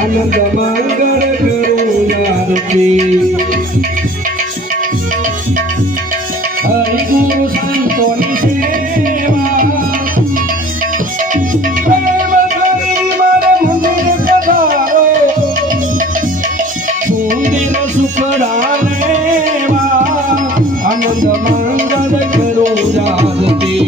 આનંદ મંગળ કરુણારતી હરિ ગુરુ સંતોની સેવા પ્રેમ કરી મારા મંદિર પધારો મંદિર સુખડા લેવા આનંદ મંગળ કરુણારતી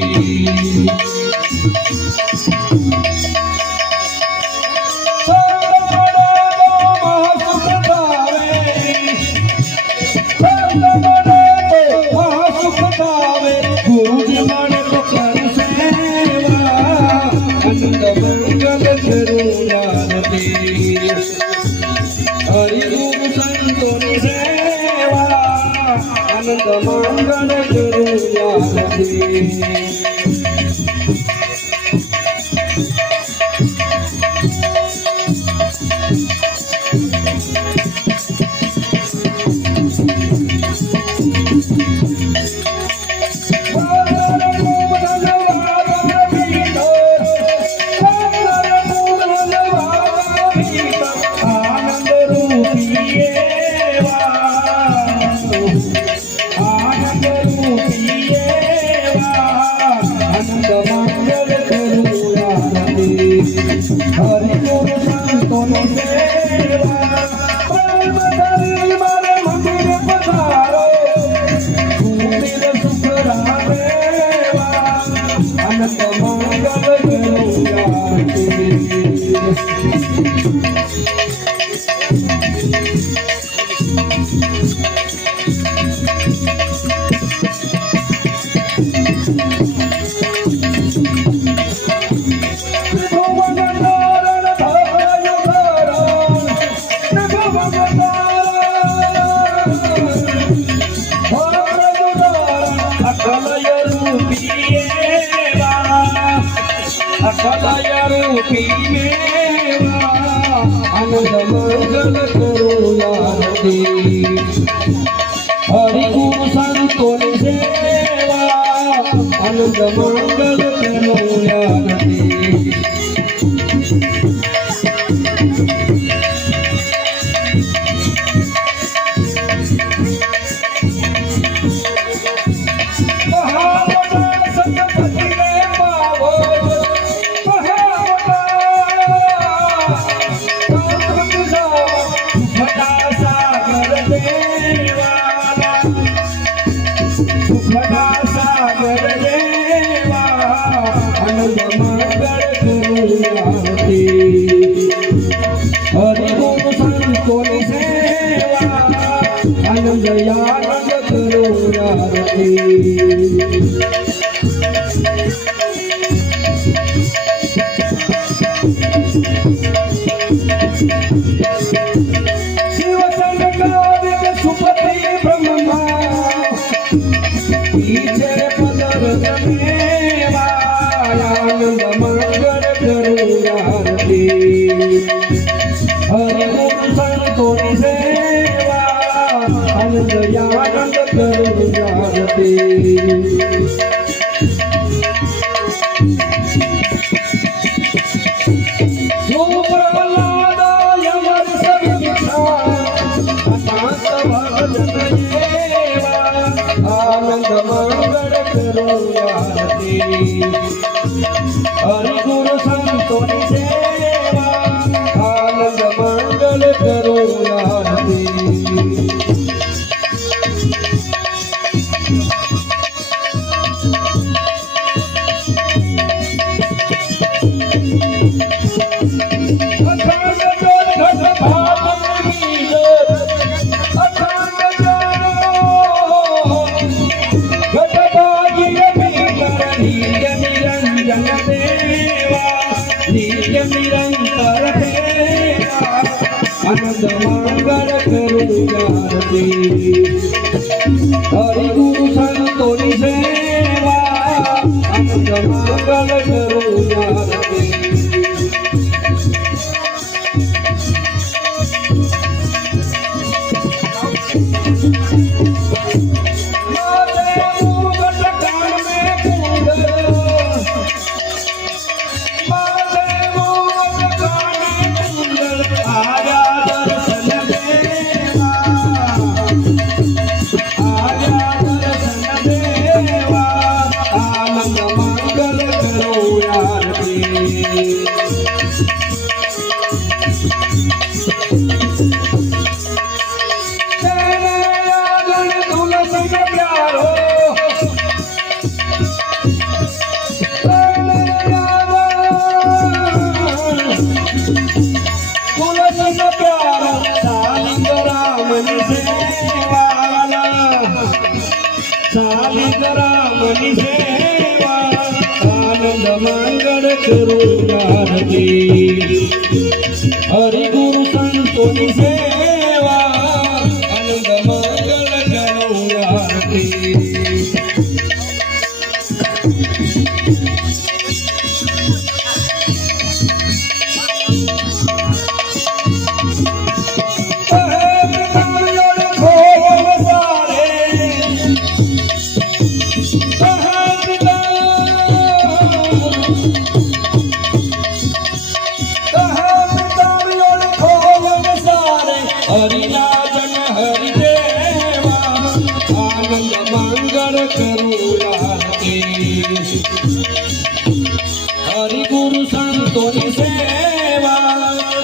હરિ ગુરુ સંતોની સેવા આનંદ મંગળ કરુણારતી આનંદ મંગલ કરુણારતી હરિ ગુરુ સંતોની સેવા આનંદ મંગલ કરુણારતી હરિ ગુરુ સંતોની સેવા આનંદ મંગલ કરુણારતી આરતી હરિ ગુરુ સંતોની સેવા આનંદ મંગલ કરું આરતી રામની સેવા આનંદ મંગળ કરું આરતી હરિ ગુરુ સંતોની સેવા આનંદ મંગળ કરું આરતી હરિરાજન હરિદેવા આનંદ મંગળ કરું આરતી હરિ ગુરુ સંતોની સેવા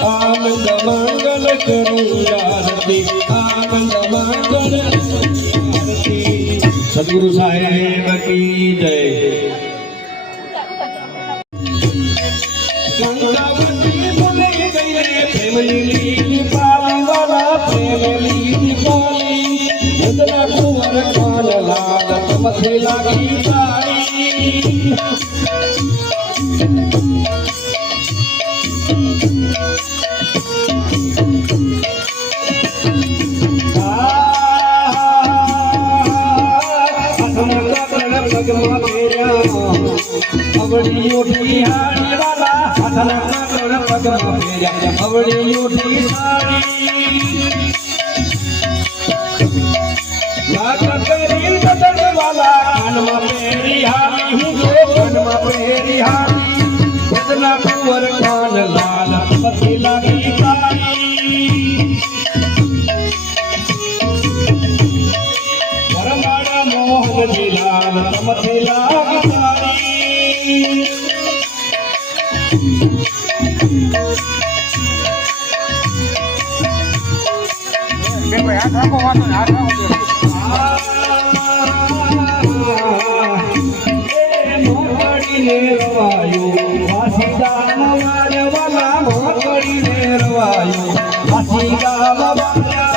આનંદ મંગળ કરું આરતી આનંદ મંગળ આરતી સદગુરુ સાહેબ કી જય ગંગાવતી બોલે ગઈ રે પ્રેમલી પાલવાલા પ્રેમલી બોલી નંદના કુંવર કાન લાગ તમથે લાગી તાળી પગમાં ફેર્યા અવળી ઓઠી હાડી વાલા હાથના કાગળ પગમાં ફેર્યા અવળી ઓઠી હાડી નાક કરી બદલ વાલા કાનમાં ફેરી હાડી હું જો કાનમાં ફેરી હાડી બદના કુંવર કાન લાલ પતિ લાગી તાળી મોહન જીલાલ તમથી લાગી તાળી મોકડીને રવાયો વાસી ગામ વાલા મોકડીને રવાયો વાસી ગામ વાલા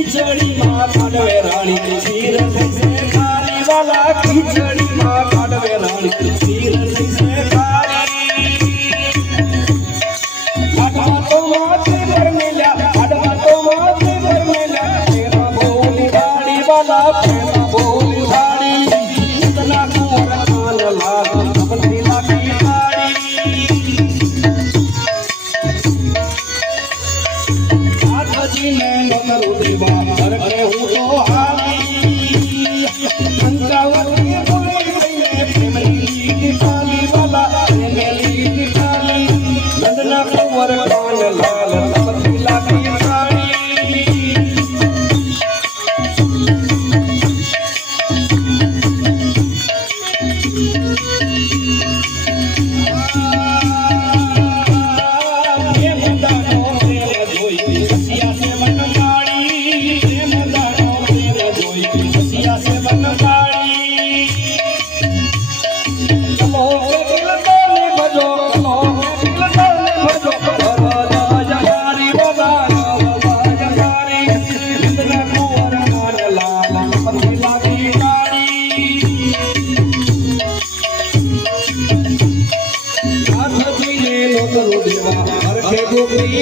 खिचड़ी माँ काढ़वे रानी खीर से खारी वाला खिचड़ी माँ काढ़वे रानी खीर से खारी आडवा तो माथे पर मिला आडवा तो माथे पर मिला तेरा बोली वाली वाला तेरा बोली वाली इतना कुंवर कान लाग अपनी लागी ताड़ी आजी ने नकरू देवा हर के हूँ तो हारी गंगावती बोले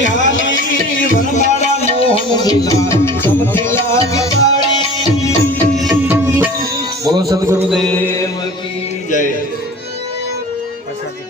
નિહાળી વનમાળા મોહન જીલા સૌથી લાગી તાળી બોલો સદગુરુદેવ કી જય પ્રસાદી